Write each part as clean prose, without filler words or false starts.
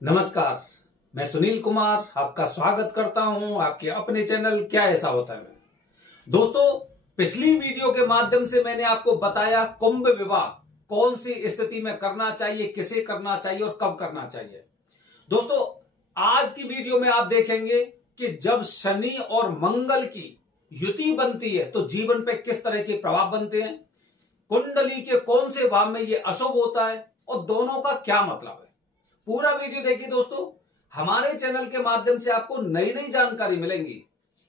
नमस्कार, मैं सुनील कुमार आपका स्वागत करता हूं आपके अपने चैनल क्या ऐसा होता है में। दोस्तों, पिछली वीडियो के माध्यम से मैंने आपको बताया कुंभ विवाह कौन सी स्थिति में करना चाहिए, किसे करना चाहिए और कब करना चाहिए। दोस्तों, आज की वीडियो में आप देखेंगे कि जब शनि और मंगल की युति बनती है तो जीवन पे किस तरह के प्रभाव बनते हैं, कुंडली के कौन से भाव में यह अशुभ होता है और दोनों का क्या मतलब है। पूरा वीडियो देखिए दोस्तों। हमारे चैनल के माध्यम से आपको नई नई जानकारी मिलेंगी,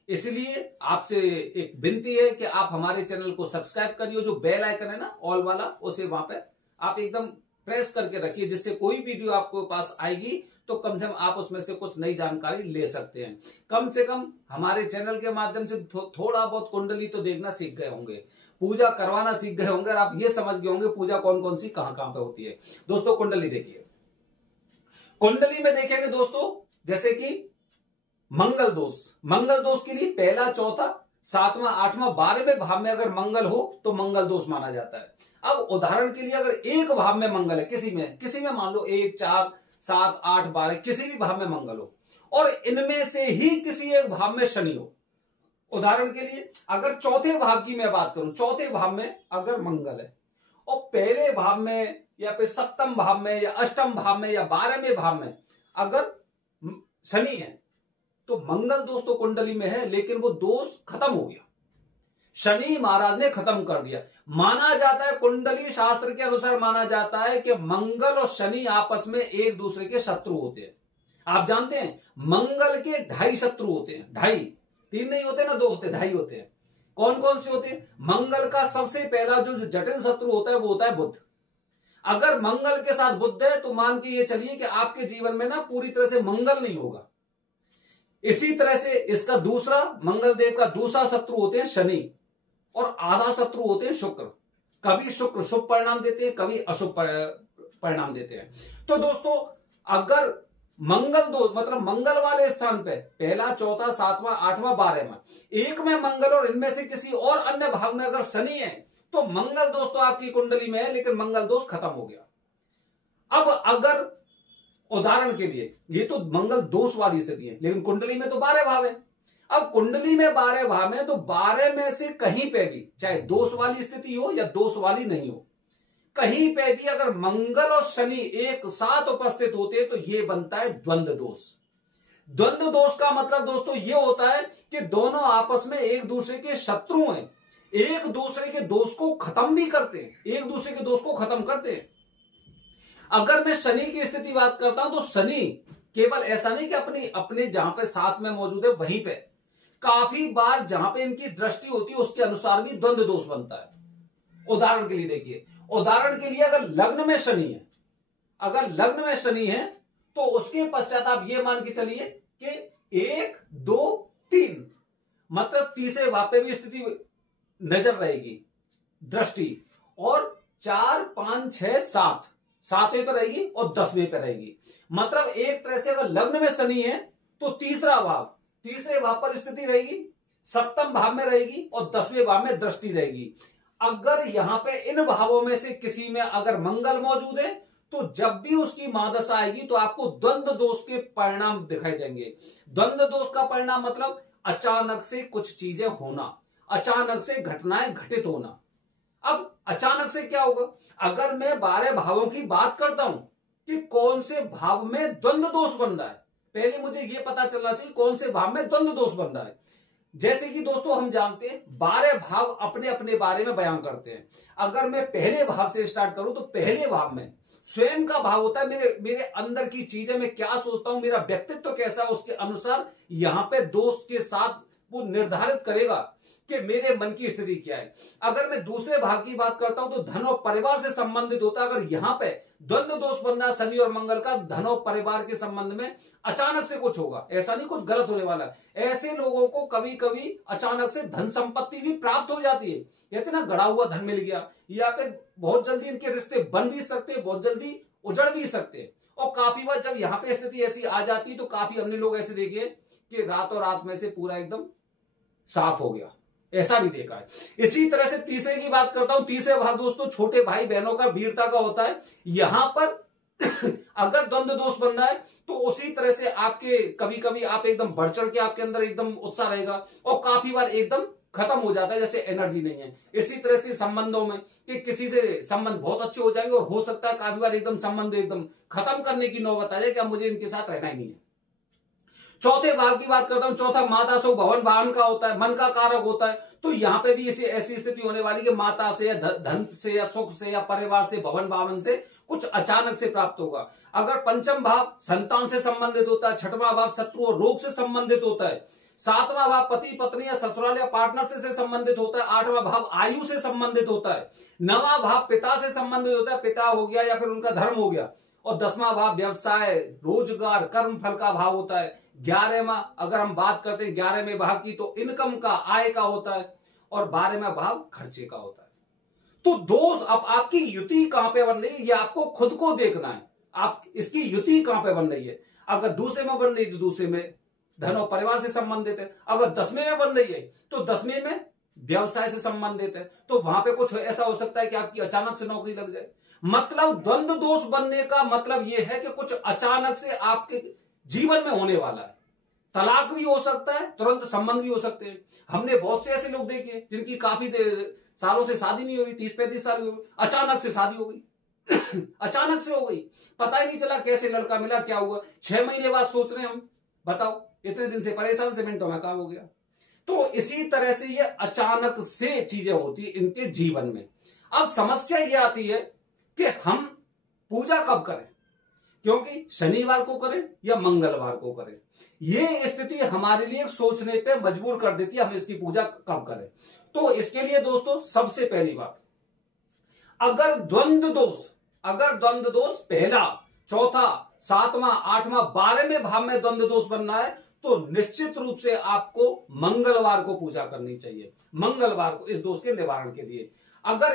इसलिए आपसे एक विनती है कि आप हमारे चैनल को सब्सक्राइब करिए। जो बेल आइकन है ना ऑल वाला, उसे वहां पे आप एकदम प्रेस करके रखिए, जिससे कोई वीडियो आपको पास आएगी तो कम से कम आप उसमें से कुछ नई जानकारी ले सकते हैं। कम से कम हमारे चैनल के माध्यम से थोड़ा बहुत कुंडली तो देखना सीख गए होंगे, पूजा करवाना सीख गए होंगे और आप ये समझ गए होंगे पूजा कौन कौन सी कहां कहां पे होती है। दोस्तों, कुंडली देखिए। कुंडली में देखेंगे दोस्तों, जैसे कि मंगल दोष के लिए पहला, चौथा, सातवां, आठवां, 12वें भाव में अगर मंगल हो तो मंगल दोष माना जाता है। अब उदाहरण के लिए अगर एक भाव में मंगल है, किसी में मान लो 1, 4, 7, 8, 12 किसी भी भाव में मंगल हो और इनमें से ही किसी एक भाव में शनि हो। उदाहरण के लिए अगर चौथे भाव की मैं बात करूं, चौथे भाव में अगर मंगल है और पहले भाव में या फिर सप्तम भाव में या अष्टम भाव में या 12वें भाव में अगर शनि है तो मंगल दोष तो कुंडली में है, लेकिन वो दोष खत्म हो गया, शनि महाराज ने खत्म कर दिया। माना जाता है, कुंडली शास्त्र के अनुसार माना जाता है कि मंगल और शनि आपस में एक दूसरे के शत्रु होते हैं। आप जानते हैं मंगल के 2.5 शत्रु होते हैं, 2.5, 3 नहीं होते ना, 2 होते, 2.5 होते हैं। कौन कौन से होते हैं? मंगल का सबसे पहला जो जटिल शत्रु होता है वो होता है बुध। अगर मंगल के साथ बुध है तो मान के ये चलिए कि आपके जीवन में ना पूरी तरह से मंगल नहीं होगा। इसी तरह से इसका दूसरा, मंगल देव का दूसरा शत्रु होते हैं शनि और आधा शत्रु होते हैं शुक्र। कभी शुक्र शुभ परिणाम देते हैं, कभी अशुभ परिणाम देते हैं। तो दोस्तों, अगर मंगल दोष मतलब मंगल वाले स्थान पे पहला, चौथा, सातवां, आठवां, 12वां एक में मंगल और इनमें से किसी और अन्य भाव में अगर शनि है तो मंगल दोष तो आपकी कुंडली में है, लेकिन मंगल दोष खत्म हो गया। अब अगर उदाहरण के लिए ये तो मंगल दोष वाली स्थिति है, लेकिन कुंडली में तो 12 भाव है। अब कुंडली में 12 भाव है तो 12 में से कहीं पे भी, चाहे दोष वाली स्थिति हो या दोष वाली नहीं हो, कहीं पे भी अगर मंगल और शनि एक साथ उपस्थित होते तो ये बनता है द्वंद्व दोष। द्वंद्व दोष का मतलब दोस्तों ये होता है कि दोनों आपस में एक दूसरे के शत्रु हैं, एक दूसरे के दोष को खत्म भी करते हैं, एक दूसरे के दोष को खत्म करते हैं। अगर मैं शनि की स्थिति बात करता हूं तो शनि केवल ऐसा नहीं कि अपने जहां पे साथ में मौजूद है वहीं पे, काफी बार जहां पे इनकी दृष्टि होती है उसके अनुसार भी द्वंद्व दोष बनता है। उदाहरण के लिए देखिए, उदाहरण के लिए अगर लग्न में शनि है, तो उसके पश्चात आप ये मान के चलिए कि 1, 2, 3 मतलब तीसरे भाव पे भी स्थिति नजर रहेगी दृष्टि, और 4, 5, 6, 7 7वें पर रहेगी और 10वें पर रहेगी। मतलब एक तरह से अगर लग्न में शनि है तो तीसरे भाव पर स्थिति रहेगी, सप्तम भाव में रहेगी और 10वें भाव में दृष्टि रहेगी। अगर यहां पे इन भावों में से किसी में अगर मंगल मौजूद है तो जब भी उसकी महादशा आएगी तो आपको द्वंद्व दोष के परिणाम दिखाई देंगे। द्वंद्व दोष का परिणाम मतलब अचानक से कुछ चीजें होना, अचानक से घटनाएं घटित होना। अब अचानक से क्या होगा? अगर मैं 12 भावों की बात करता हूं कि कौन से भाव में द्वंद्व दोष बन रहा है, पहले मुझे यह पता चलना चाहिए कौन से भाव में द्वंद्व दोष बन रहा है। जैसे कि दोस्तों हम जानते हैं 12 भाव अपने अपने बारे में बयान करते हैं। अगर मैं पहले भाव से स्टार्ट करूं तो पहले भाव में स्वयं का भाव होता है, मेरे अंदर की चीजें, मैं क्या सोचता हूं, मेरा व्यक्तित्व कैसा, उसके अनुसार यहां पे दोष के साथ वो निर्धारित करेगा कि मेरे मन की स्थिति क्या है। अगर मैं दूसरे भाव की बात करता हूं तो धन और परिवार से संबंधित होता है। अगर यहां पे द्वंद्व दोष बनना है शनि और मंगल का, धन और परिवार के संबंध में अचानक से कुछ होगा, ऐसा नहीं कुछ गलत होने वाला है। ऐसे लोगों को कभी कभी अचानक से धन संपत्ति भी प्राप्त हो जाती है, कहते ना गड़ा हुआ धन मिल गया, या फिर बहुत जल्दी इनके रिश्ते बन भी सकते हैं, बहुत जल्दी उजड़ भी सकते हैं। और काफी बार जब यहां पे स्थिति ऐसी आ जाती है तो काफी हमने लोग ऐसे देखे कि रातों रात में से पूरा एकदम साफ हो गया, ऐसा भी देखा है। इसी तरह से तीसरे की बात करता हूं। तीसरे भाग दोस्तों छोटे भाई बहनों का वीरता का होता है। यहां पर अगर द्वंद्व दोष बन रहा है तो उसी तरह से आपके कभी कभी आप एकदम बढ़ चढ़ के आपके अंदर एकदम उत्साह रहेगा और काफी बार एकदम खत्म हो जाता है, जैसे एनर्जी नहीं है। इसी तरह से संबंधों में कि किसी से संबंध बहुत अच्छे हो जाएंगे और हो सकता है काफी बार एकदम संबंध एकदम खत्म करने की नौबत आ जाए कि अब मुझे इनके साथ रहना ही नहीं है। चौथे भाव की बात करता हूं। चौथा माता सो भवन वाहन का होता है, मन का कारक होता है। तो यहां पे भी ऐसी स्थिति होने वाली कि माता से या धन से या सुख से या परिवार से, भवन भावन से कुछ अचानक से प्राप्त होगा। अगर पंचम भाव संतान से संबंधित होता है, छठवां भाव शत्रु और रोग से संबंधित होता है, सातवां भाव पति पत्नी या ससुराल या पार्टनर से संबंधित होता है, आठवां भाव आयु से संबंधित होता है, नवां भाव पिता से संबंधित होता है, पिता हो गया या फिर उनका धर्म हो गया, और 10वां भाव व्यवसाय रोजगार कर्म फल का भाव होता है। 11वां अगर हम बात करते हैं 11वें भाव की तो इनकम का, आय का होता है, और 12वां भाव खर्चे का होता है। तो दोस्त अब आपकी युति कहां पे बन रही है ये आपको खुद को देखना है। आप इसकी युति कहां पे बन रही है। अगर दूसरे में बन रही है तो दूसरे में धन और परिवार से संबंधित है। अगर 10वें में बन रही है तो 10वें में व्यवसाय से संबंधित है। तो वहां पे कुछ ऐसा हो सकता है कि आपकी अचानक से नौकरी लग जाए। मतलब द्वंद्व दोष बनने का मतलब यह है कि कुछ अचानक से आपके जीवन में होने वाला है। तलाक भी हो सकता है, तुरंत संबंध भी हो सकते हैं। हमने बहुत से ऐसे लोग देखे जिनकी काफी सालों से शादी नहीं हुई, 30-35 साल हुई, अचानक से शादी हो गई अचानक से हो गई, पता ही नहीं चला कैसे लड़का मिला, क्या हुआ। 6 महीने बाद सोच रहे हैं हम, बताओ इतने दिन से परेशान से मिनटों में काम हो गया। तो इसी तरह से ये अचानक से चीजें होती है इनके जीवन में। अब समस्या ये आती है कि हम पूजा कब करें, क्योंकि शनिवार को करें या मंगलवार को करें। ये स्थिति हमारे लिए दोचने पे मजबूर कर देती है हम इसकी पूजा कब करें। तो इसके लिए दोस्तों सबसे पहली बात, अगर द्वंद्व दोष पहला, चौथा, 7वां, 8वां, 12वें भाव में द्वंद्व दोष बनना है तो निश्चित रूप से आपको मंगलवार को पूजा करनी चाहिए, मंगलवार को, इस दोष के निवारण के लिए। अगर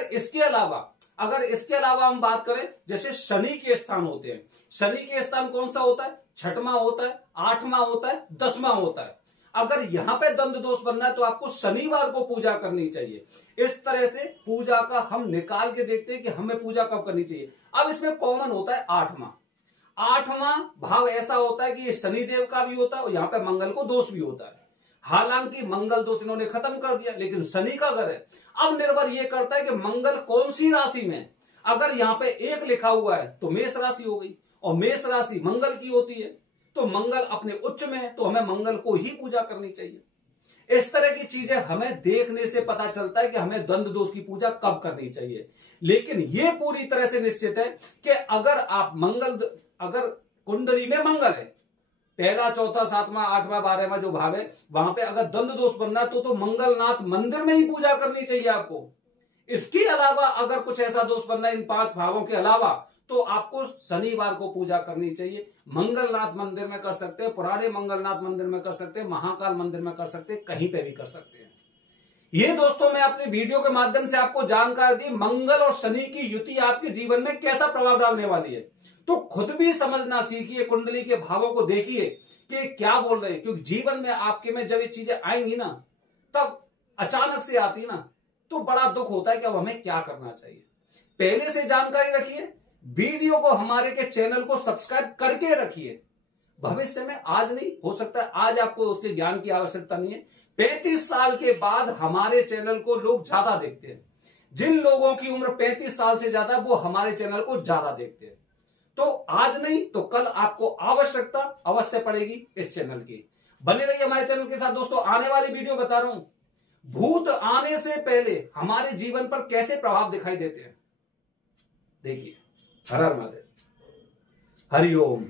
इसके अलावा हम बात करें, जैसे शनि के स्थान होते हैं, शनि के स्थान कौन सा होता है, 6वां होता है, 8वां होता है, 10वां होता है। अगर यहां पे द्वंद्व दोष बनना है तो आपको शनिवार को पूजा करनी चाहिए। इस तरह से पूजा का हम निकाल के देखते हैं कि हमें पूजा कब करनी चाहिए। अब इसमें कॉमन होता है 8वां भाव ऐसा होता है कि ये शनिदेव का भी होता है और यहां पे मंगल को दोष भी होता है। हालांकि मंगल दोष इन्होंने खत्म कर दिया, लेकिन शनि का घर है। अब निर्भर यह करता है कि मंगल कौन सी राशि में। अगर यहां पे 1 लिखा हुआ है तो मेष राशि हो गई, और मेष राशि मंगल की होती है, तो मंगल अपने उच्च में है, तो हमें मंगल को ही पूजा करनी चाहिए। इस तरह की चीजें हमें देखने से पता चलता है कि हमें द्वंद्व दोष की पूजा कब करनी चाहिए। लेकिन यह पूरी तरह से निश्चित है कि अगर कुंडली में मंगल है, पहला, चौथा, 7वां, 8वां, 12वां जो भाव है, वहां पे अगर द्वंद्व दोष बनना है तो मंगलनाथ मंदिर में ही पूजा करनी चाहिए आपको। इसके अलावा अगर कुछ ऐसा दोष बनना है इन 5 भावों के अलावा, तो आपको शनिवार को पूजा करनी चाहिए। मंगलनाथ मंदिर में कर सकते हैं, पुराने मंगलनाथ मंदिर में कर सकते हैं, महाकाल मंदिर में कर सकते हैं, कहीं पे भी कर सकते हैं। ये दोस्तों मैं अपने वीडियो के माध्यम से आपको जानकारी दी मंगल और शनि की युति आपके जीवन में कैसा प्रभाव डालने वाली है। तो खुद भी समझना सीखिए, कुंडली के भावों को देखिए कि क्या बोल रहे हैं, क्योंकि जीवन में आपके में जब ये चीजें आएंगी ना, तब अचानक से आती ना, तो बड़ा दुख होता है कि अब हमें क्या करना चाहिए। पहले से जानकारी रखिए, वीडियो को हमारे के चैनल को सब्सक्राइब करके रखिए। भविष्य में, आज नहीं, हो सकता है आज आपको उसके ज्ञान की आवश्यकता नहीं है, 35 साल के बाद हमारे चैनल को लोग ज्यादा देखते हैं। जिन लोगों की उम्र 35 साल से ज्यादा, वो हमारे चैनल को ज्यादा देखते हैं। तो आज नहीं तो कल आपको आवश्यकता अवश्य पड़ेगी इस चैनल की। बने रहिए हमारे चैनल के साथ। दोस्तों आने वाली वीडियो बता रहा हूं, भूत आने से पहले हमारे जीवन पर कैसे प्रभाव दिखाई देते हैं। देखिए, हर हर महादेव, हरिओम।